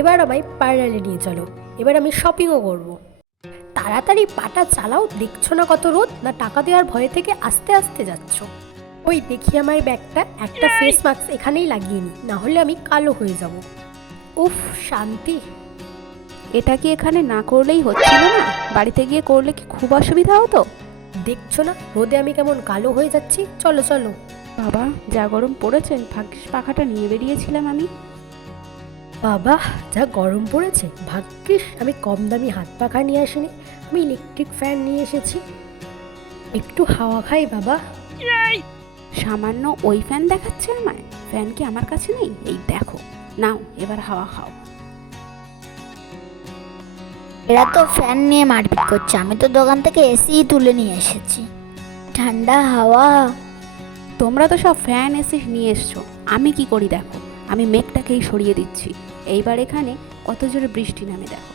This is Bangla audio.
এবার আমায় পার্লারে নিয়ে চলো, এবার আমি শপিংও করব। তাড়াতাড়ি পাটা চালাও, দেখছো না কত রোদ? না টাকা দেওয়ার ভয় থেকে আস্তে আস্তে যাচ্ছ? ওই দেখি আমার ব্যাগটা, একটা ফেস মাস্ক এখানেই লাগিয়ে নি, না হলে আমি কালো হয়ে যাব। উফ, শান্তি। এটা কি এখানে না করলেই হচ্ছিল না? বাড়িতে গিয়ে করলে কি খুব অসুবিধা হতো? দেখছো না রোদে আমি কেমন কালো হয়ে যাচ্ছি? চলো চলো। বাবা, যা গরম পড়েছে, ভাগ্যিস পাখাটা নিয়ে বেরিয়েছিলাম আমি। বাবা, যা গরম পড়েছে, ভাগ্যিস আমি কম দামি হাত পাখা নিয়ে আসিনি, আমি ইলেকট্রিক ফ্যান নিয়ে এসেছি। একটু হাওয়া খাই বাবা। সামান্য ওই ফ্যান দেখাচ্ছে আমায়? ফ্যান কি আমার কাছে নেই? এই দেখো, নাও এবার হাওয়া খাও। এরা তো ফ্যান নিয়ে মারপিট করছে, আমি তো দোকান থেকে এসি তুলে নিয়ে এসেছি, ঠান্ডা হাওয়া। তোমরা তো সব ফ্যান এসে নিয়ে এসছো, আমি কি করি দেখো, আমি মেঘটাকেই সরিয়ে দিচ্ছি। এইবার এখানে কত জোরে বৃষ্টি নামে দেখো।